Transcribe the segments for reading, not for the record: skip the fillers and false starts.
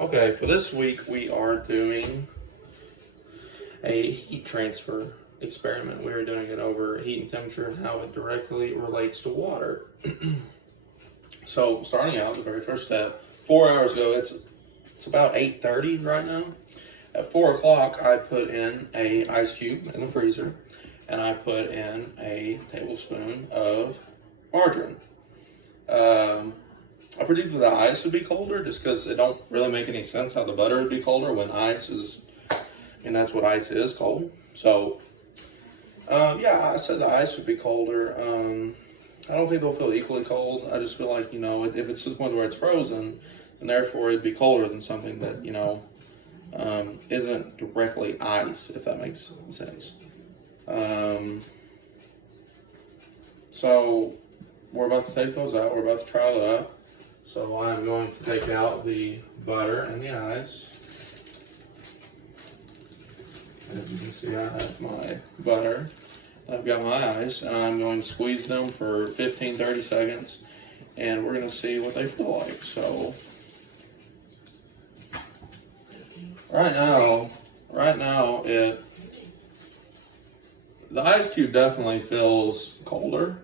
Okay, for this week we are doing a heat transfer experiment. We are doing it over heat and temperature and how it directly relates to water. So starting out, the very first step, 4 hours ago, it's about 8:30 right now. At 4 o'clock, I put in a ice cube in the freezer, and I put in a tablespoon of margarine. I predicted the ice would be colder just because it don't really make any sense how the butter would be colder when ice is, and that's what ice is, cold. So, yeah, I said the ice would be colder. I don't think they'll feel equally cold. I just feel like, if it's to the point where it's frozen, then therefore it'd be colder than something that, isn't directly ice, if that makes sense. So we're about to take those out. We're about to try that. So I'm going to take out the butter and the ice. As you can see, I have my butter. I've got my ice, and I'm going to squeeze them for 15-30 seconds, and we're going to see what they feel like. So right now, the ice cube definitely feels colder.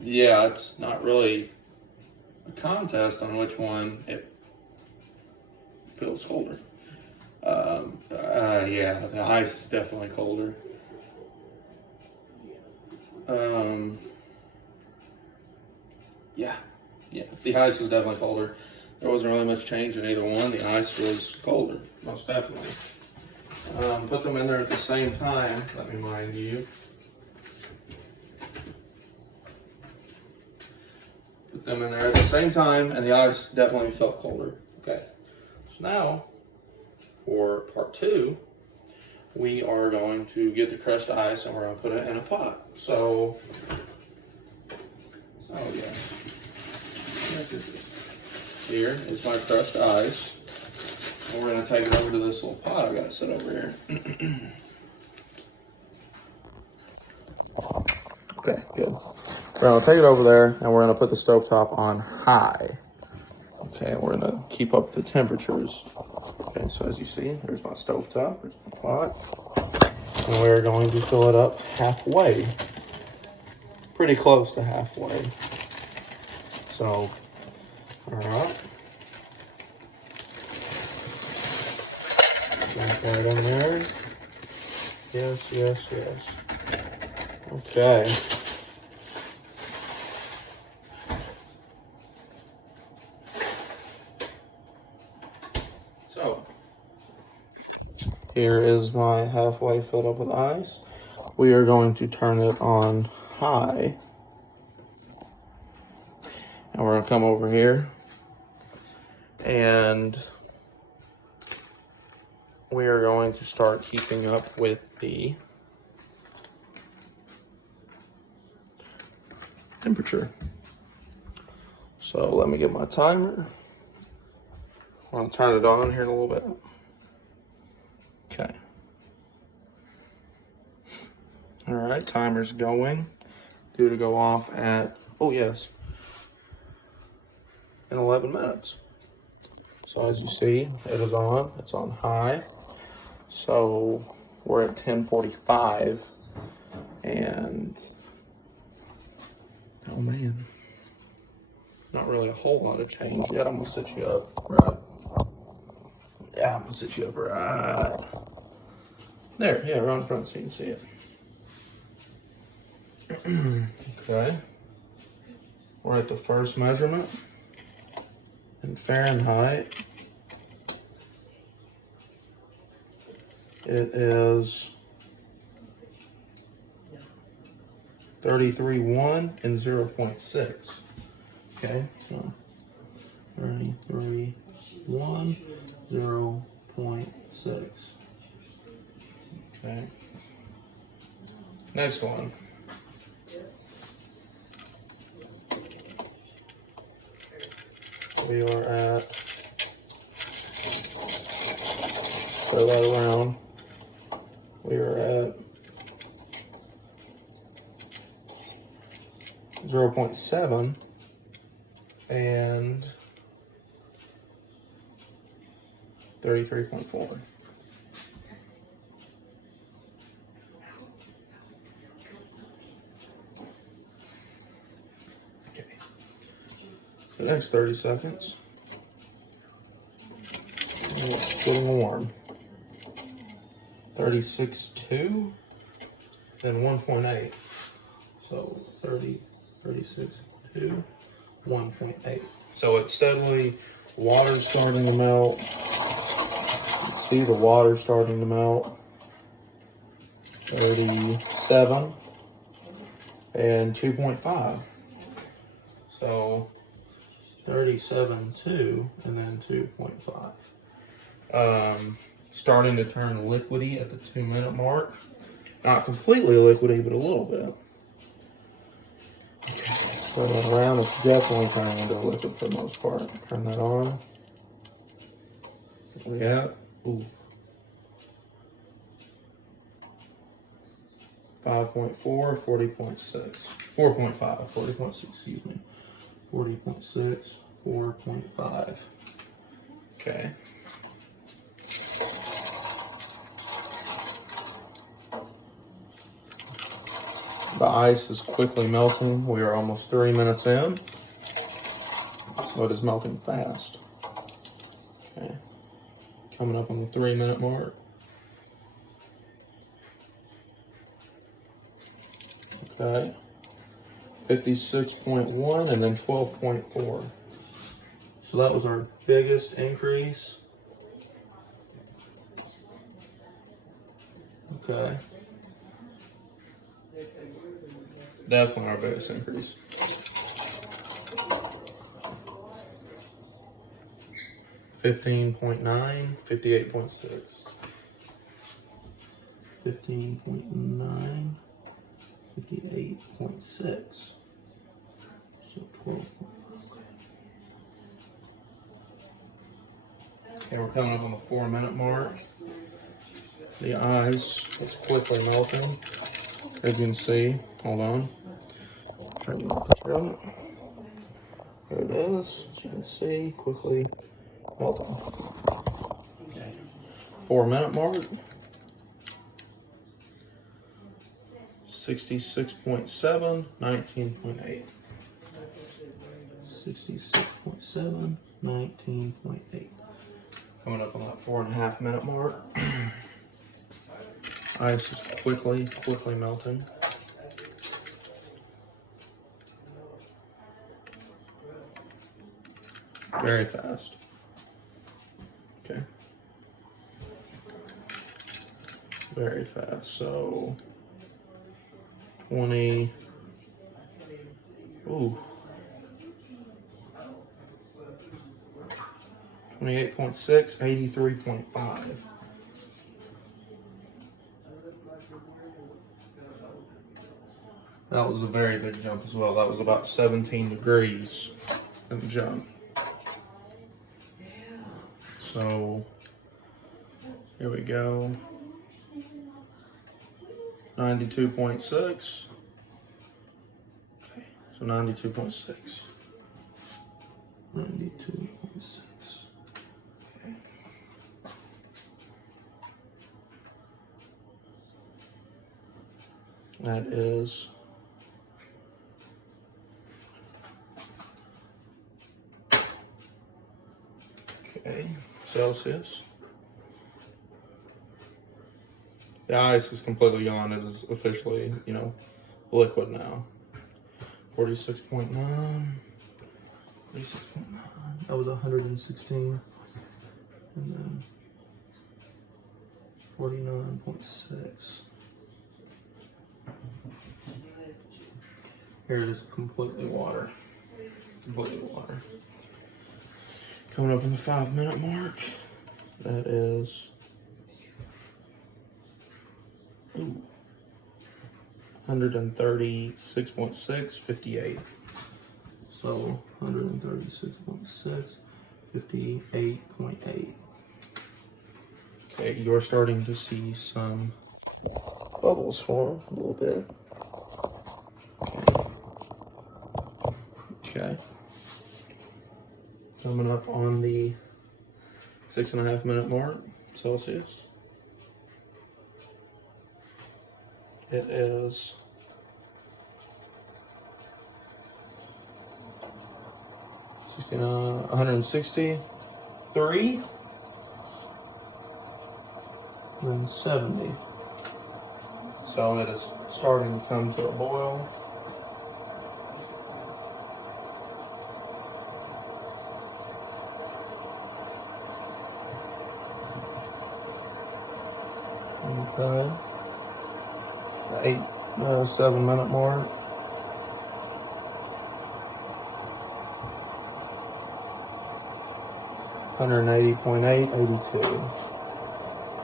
Yeah, it's not really a contest on which one it feels colder. Yeah, the ice is definitely colder. Yeah, the ice was definitely colder. There wasn't really much change in either one. The ice was colder, most definitely. Put them in there at the same time, let me remind you. Put them in there at the same time, and the ice definitely felt colder. Okay, so now for part two, we are going to get the crushed ice and we're going to put it in a pot. So, here is my crushed ice. And we're going to take it over to this little pot I got set over here. Okay, good. We're going to take it over there and we're going to put the stovetop on high. Okay, we're going to keep up the temperatures. Okay, so as you see, there's my stovetop, there's my pot. And we're going to fill it up halfway. Pretty close to halfway. So, alright. Right in there. Yes. Okay. So, here is my halfway filled up with ice. We are going to turn it on high. And we're going to come over here. And we are going to start keeping up with the temperature. So let me get my timer. I'm going to turn it on here in a little bit. Okay. All right, timer's going. Due to go off at, in 11 minutes. So as you see, it is on. It's on high. So we're at 10:45, and oh man, not really a whole lot of change yet. I'm gonna sit you up, right? Yeah, I'm gonna sit you up right there. Yeah, right in front so you can see it. Okay, we're at the first measurement in Fahrenheit. It is 33.1 and 0.6. Okay, so 33.1, 0.6. Okay. Next one. We are at, throw that around. We are at 0.7 and 33.4. Okay. The next 30 seconds. It's getting warm. 36.2, then 1.8. So 30, 36.2, 1.8. So it's steadily, water's starting to melt. See the water starting to melt. 37 and 2.5. So 37.2 and then 2.5. Starting to turn liquidy at the 2-minute mark. Not completely liquidy, but a little bit. Okay. So around, it's definitely turning into a liquid for the most part. Turn that on. What we got? Ooh. 5.4, 40.6. 4.5, 40.6, excuse me. 40.6, 4.5. Okay. The ice is quickly melting. We are almost 3 minutes in. So it is melting fast. Okay. Coming up on the 3-minute mark. Okay. 56.1 and then 12.4. So that was our biggest increase. Okay. Definitely our biggest increase. 15.9, 58.6. 15.9, 58.6. So 12. Okay, we're coming up on the 4-minute mark. The ice is quickly melting. As you can see, hold on. Try to get a picture of it. There it is. As you can see, quickly melting. Okay. 4-minute mark. 66.7, 19.8. 66.7, 19.8. Coming up on that 4.5-minute mark. Ice is quickly melting. Very fast. Okay. Very fast. So 20. Ooh. 28.6, 83.5. That was a very big jump as well. That was about 17 degrees in the jump. So here we go. 92.6. Okay, so 92.6. 92.6. Okay. That is okay, Celsius. The ice is completely gone. It is officially, liquid now. 46.9. 46.9. That was 116. And then 49.6. Here it is, completely water. Completely water. Coming up in the 5-minute mark. That is 136.6, 58. So 136.6, 58.8. Okay, you're starting to see some bubbles form a little bit. Okay. Coming up on the 6.5 minute mark Celsius. It is 163, then 70. So it is starting to come to a boil. Okay. 7 minute mark. $180.8, 82.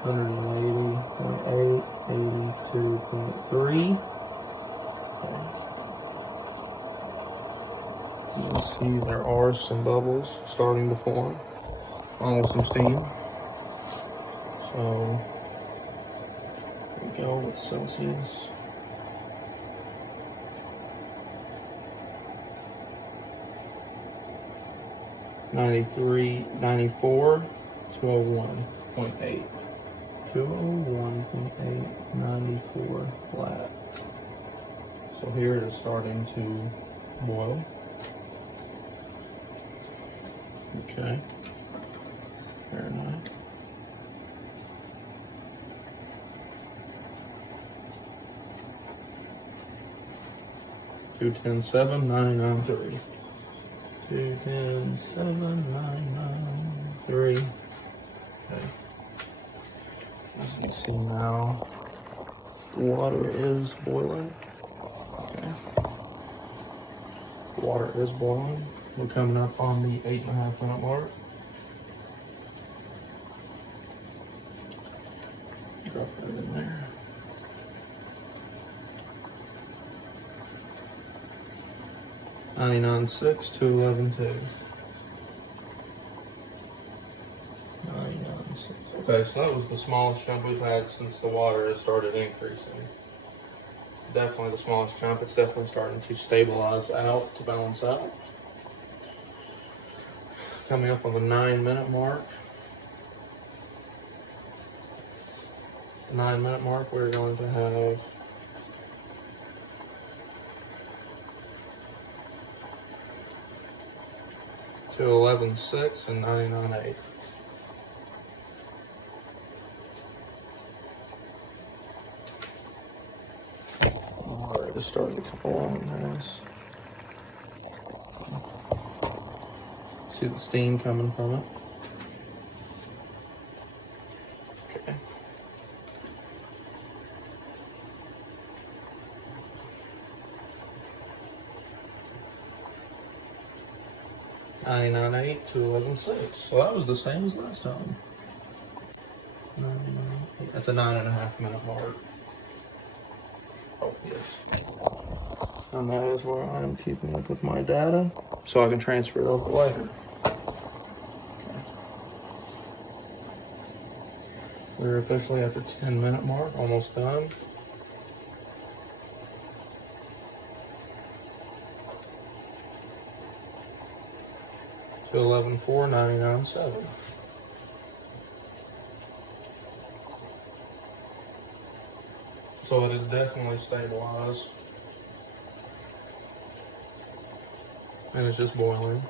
180.8, 82.3. Okay. You can see there are some bubbles starting to form, along with some steam. So there we go with Celsius. $93, $94, 201.8. 201.8, 94 flat. So here it is starting to boil. Okay. Very nice. $210.7, 99.3. 210.7, 99.3. Okay. As you can see now, water is boiling. Okay. Water is boiling. We're coming up on the 8.5 minute mark. Drop that in there. $99.6, 211.2. 99.6. Okay, so that was the smallest jump we've had since the water has started increasing. Definitely the smallest jump. It's definitely starting to stabilize out, to balance out. Coming up on the 9 minute mark. The 9 minute mark, we're going to have $211.6 and 99.8. Alright, it's starting to come along nice. See the steam coming from it. Okay. $99.8 to $11.6. So that was the same as last time. 99.8 at the 9.5 minute mark. Oh, yes. And that is where I'm keeping up with my data so I can transfer it over later. We're officially at the 10 minute mark, almost done. To 11.4, 99.7. So it is definitely stabilized. And it's just boiling.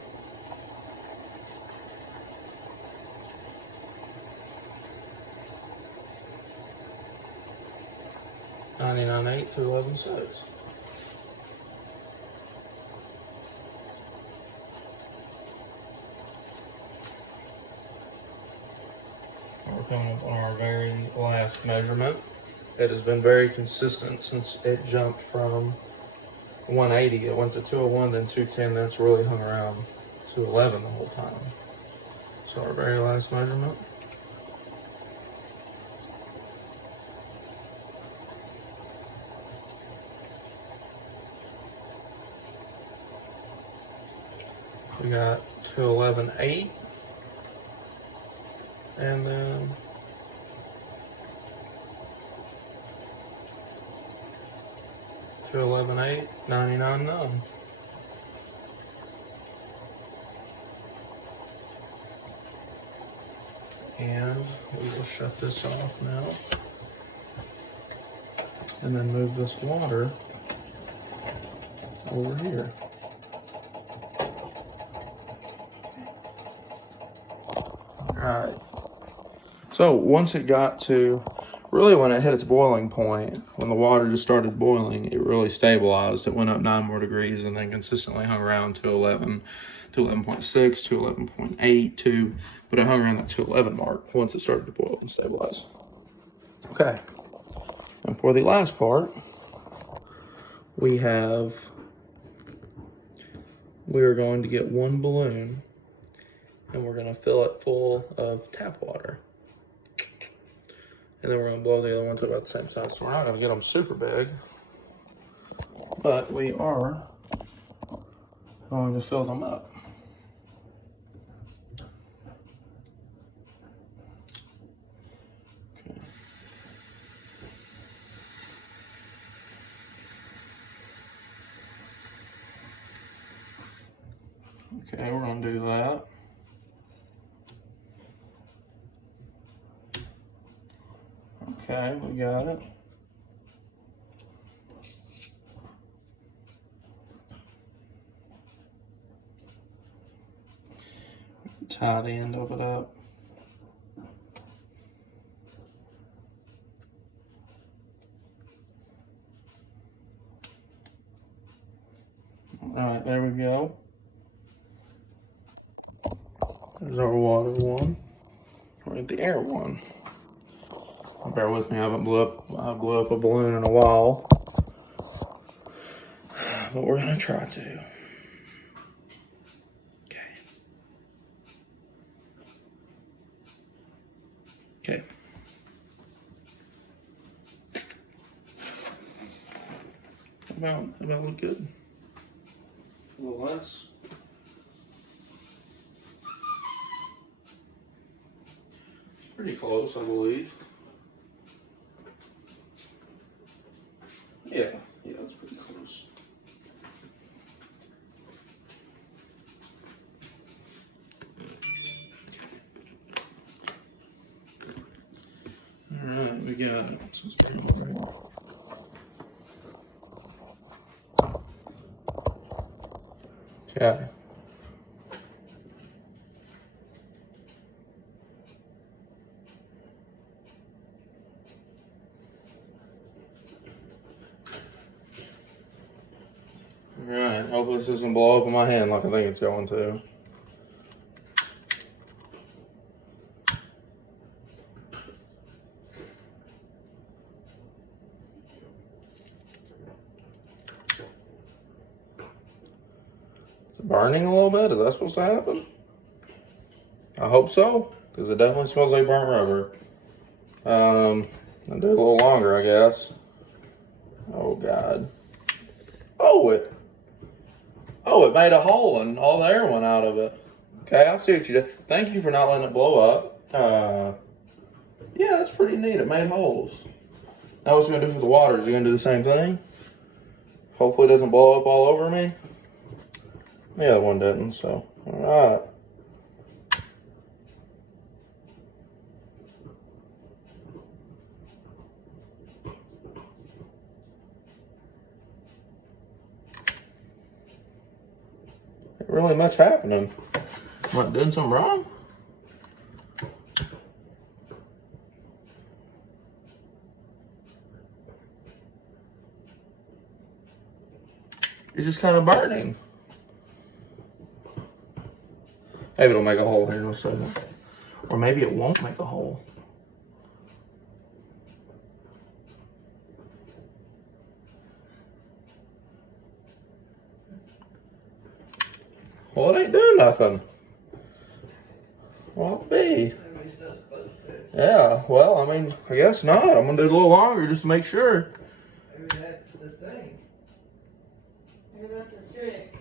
$99.8 to $11.6. We're coming up on our very last measurement. It has been very consistent since it jumped from 180. It went to 201, then 210. That's really hung around 211 the whole time. So our very last measurement. We got 211.8, and then 211.8, 99.9. And we will shut this off now. And then move this water over here. Alright. So once it got to, really when it hit its boiling point, when the water just started boiling, it really stabilized. It went up 9 more degrees and then consistently hung around to 11, to 11.6, to 11.8, to, but it hung around that 211 mark once it started to boil and stabilize. Okay. And for the last part, we are going to get one balloon and we're going to fill it full of tap water. And then we're going to blow the other one to about the same size. So we're not going to get them super big, but we are going to fill them up. Okay, we're going to do that. Okay, we got it. Tie the end of it up. Alright, there we go. There's our water one. We're at the air one. Bear with me, I blew up a balloon in a while. But we're gonna try to. Okay. Okay. About look good? A little less. Pretty close, I believe. Yeah, that's pretty close. Alright, we got it. So it's pretty right. Okay. Alright, hopefully this doesn't blow up in my hand like I think it's going to. It's burning a little bit? Is that supposed to happen? I hope so, because it definitely smells like burnt rubber. I'll do it a little longer, I guess. Oh, God. Oh, it made a hole and all the air went out of it. Okay, I see what you did. Thank you for not letting it blow up. Yeah, that's pretty neat. It made holes. Now what's it gonna do for the water? Is it gonna do the same thing? Hopefully it doesn't blow up all over me. The other one didn't, so, all right. Ain't really much happening. Am I doing something wrong? It's just kind of burning. Maybe it'll make a hole here in a second. Or maybe it won't make a hole. Well, it ain't doing nothing. Well, it'll be. Yeah, well, I mean, I guess not. I'm gonna do it a little longer just to make sure. Maybe that's the thing. Maybe that's the trick.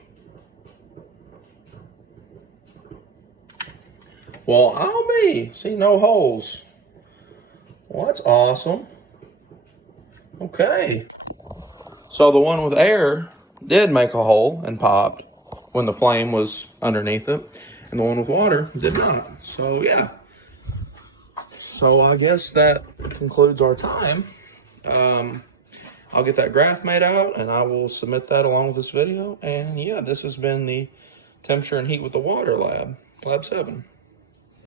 Well, I'll be. See, no holes. Well, that's awesome. Okay. So the one with air did make a hole and popped when the flame was underneath it, and the one with water did not. So yeah, So I guess that concludes our time. I'll get that graph made out and I will submit that along with this video. And yeah, this has been the temperature and heat with the water lab, lab 7.